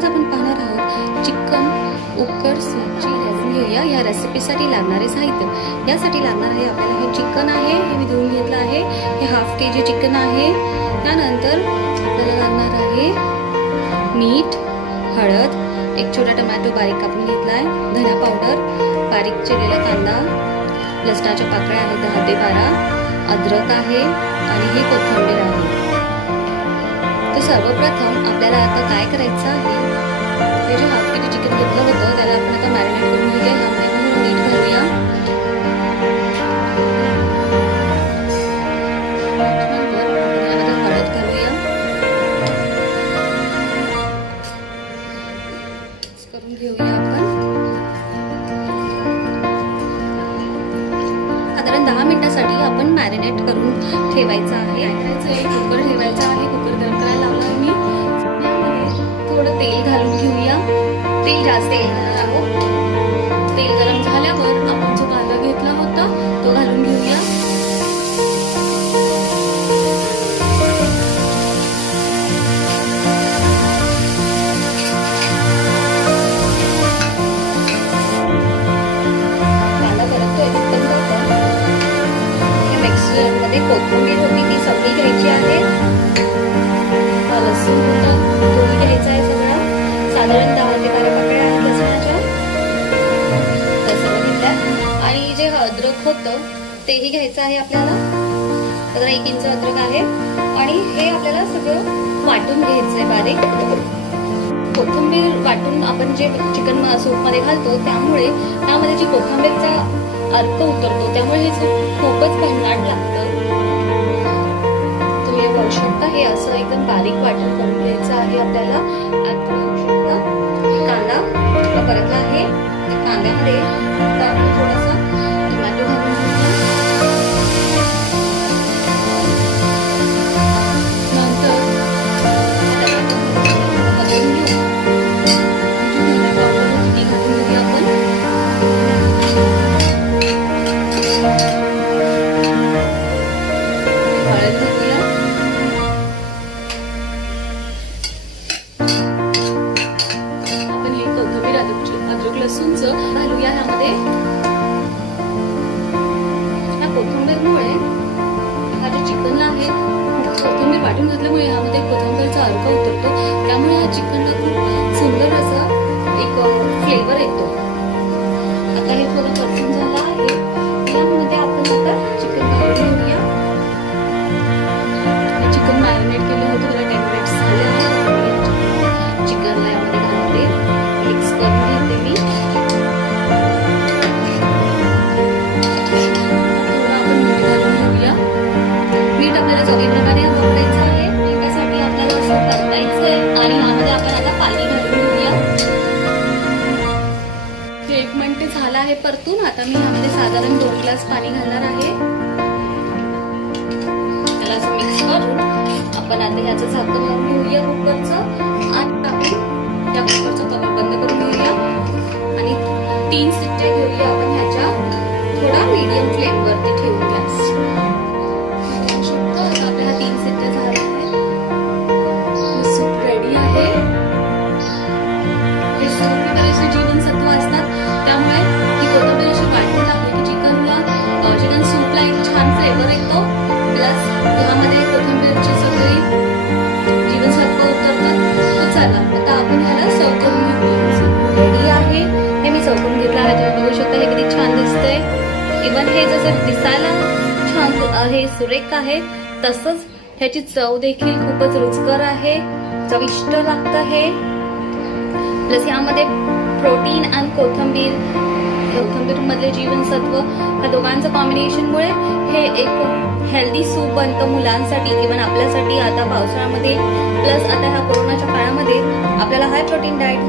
आज आपण पाहणार आहोत चिकन उकर सूपची रेसिपी. या रेसिपीसाठी लागणारे साहित्य, यासाठी लागणार आहे आपल्याला हे चिकन आहे, हे मी धुवून घेतलं आहे, हे हाफ केजी चिकन आहे. त्यानंतर आपल्याला लागणार आहे मीठ, हळद, एक छोटा टोमॅटो बारीक कापून घेतला आहे, धना पावडर, बारीक चिरलेला कांदा, लसणाच्या पाकळ्या आहेत 10 ते 12, अद्रक आहे आणि हे कोथिंबीर आहे. तर सर्वप्रथम आपल्याला आता काय करायचं आहे, हे जे हाफ केजी चिकन घेतलं होतं त्याला आपण आता मॅरिनेट करून घेऊया. ह्यामध्ये मीठ घालूया, नंतर हळद घालूया, करून घेऊया. आपण साधारण 10 मिनिटांसाठी आपण मॅरिनेट करून ठेवायचं आहे. कुकर ठेवायचा आहे, कुकर गरम करायला लावला आहे मी. थोडं तेल घालून घेऊया, तेल जास्त घालणार आहोत. तेल गरम झाल्यावर आपण जो कांदा घेतला होता तो घालून घेऊया. कांदा परततोय तिथपर्यंत आपण मिक्सरमध्ये कोथिंबीर होती ती सगळी घ्यायची आहे. लसूण होता तोही घ्यायचा आहे सगळा, साधारण 10 ते 12 पाकळ्या आहेत लसणाच्या, त्या सगळं घेतल्या. आणि जे अद्रक होतं तेही घ्यायचं आहे आपल्याला, साधारण 1 इंच अद्रक आहे. आणि हे आपल्याला सगळं वाटून घ्यायचंय बारीक. कोथिंबीर वाटून आपण जे चिकन सूपमध्ये घालतो त्यामुळे त्यामध्ये जी कोथिंबीरचा अर्क उतरतो, त्यामुळे हे सूप खूपच भन्नाट लागतं. तुम्ही बघू शकता हे असं एकदम बारीक वाटून करून घ्यायचं आहे आपल्याला. कांदा परतला आहे, कांद्यामध्ये आपण थोडासा टोमॅटो घालून घेऊया. नंतर घालून घेऊ धना पावडर ती घालून घेऊया आपण. हळद घालूया, अद्रक लसूणचं घालूया ह्यामध्ये. ह्या कोथिंबीरमुळे हा जो चिकनला आहे, कोथिंबीर वाटून घातल्यामुळे ह्यामध्ये कोथिंबीरचा अर्क उतरतो, त्यामुळे हा चिकनला खूप सुंदर असा एक फ्लेवर येतो. आता हे थोडं परतून झालं आहे, यामध्ये आपण आता चिकन घालून घेऊया. चिकन मॅरिनेट केलं होतं, त्याला 10 मिनिट्स झाले आहे. चिकनला यामध्ये घालते, मिक्स करून घेते मी. थोडं आपण मीठ घालून घेऊया. मीठ आपल्याला चवीप्रमाणे वापरायचं आहे, त्यासाठी आपल्याला असं परतायचं आहे. आणि ह्यामध्ये आपण आता पाणी घालून घेऊया. 1 मिनिट झालं आहे परतून. आता मी ह्यामध्ये साधारण 2 ग्लास पाणी घालणार आहे. त्याला असं मिक्स करून आपण आता ह्याचं झाकण लावून घेऊया कुकरचं. आणि आपण त्या कुकरचं कवर बंद करून घेऊया आणि 3 शिट्ट्या घेऊया आपण ह्याच्या. थोडा मीडियम फ्लेम वरती ठेवूया. आपल्याला 3 शिट्ट्या झाल्या आहेत. सूप रेडी आहे. हे सूप बरेचसे जीवनसत्व असतात, त्यामुळे ही कोथिंबीर अशी वाटून टाकली की चिकन सूपला एक छान फ्लेवर येतो. प्लस ह्यामध्ये कोथिंबीरची सगळी जीवनसत्व उतरतात. तर चला आता आपण ह्याला सर्व करून घेऊया. रेडी आहे, हे मी सर्व करून घेतलं आहे. तुम्ही बघू शकता हे किती छान दिसतंय. इव्हन हे जसं दिसायला छान आहे, सुरेख आहे, तसंच ह्याची चव देखील खूपच रुचकर आहे, चविष्ट लागतं हे. प्लस यामध्ये प्रोटीन आणि कोथिंबीर मधले जीवनसत्व ह्या दोघांचं कॉम्बिनेशनमुळे हे एक हेल्दी सूप बनतं मुलांसाठी, इव्हन आपल्यासाठी आता पावसाळ्यामध्ये. प्लस आता ह्या कोरोनाच्या काळामध्ये आपल्याला high protein diet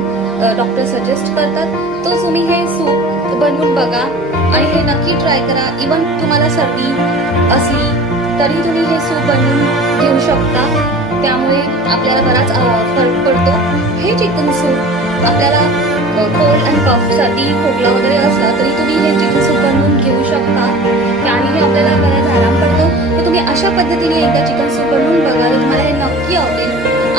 doctor suggest करतात, तो तुम्ही हे सूप बनवून बघा आणि हे नक्की ट्राय करा. इव्हन तुम्हाला सर्दी असली तरी तुम्ही हे सूप बनवून घेऊ शकता, त्यामुळे आपल्याला बराच फरक पडतो. हे चिकन सूप आपल्याला कोल्ड अँड कॉफ साठी खोकला वगैरे असला तरी तुम्ही हे चिकन सूप बनवून घेऊ शकता, त्याने आपल्याला बराच आराम पडतो. तर तुम्ही अशा पद्धतीने एकदा चिकन सूप बनवून बघा, तुम्हाला हे नक्की आवडेल.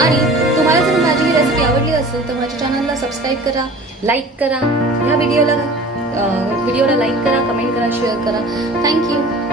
आणि तुम्हाला जर माझी ही रेसिपी आवडली असेल असेल तर माझ्या चॅनलला सबस्क्राईब करा, लाईक करा, ह्या व्हिडिओला लाईक करा, कमेंट करा, शेअर करा. थँक्यू.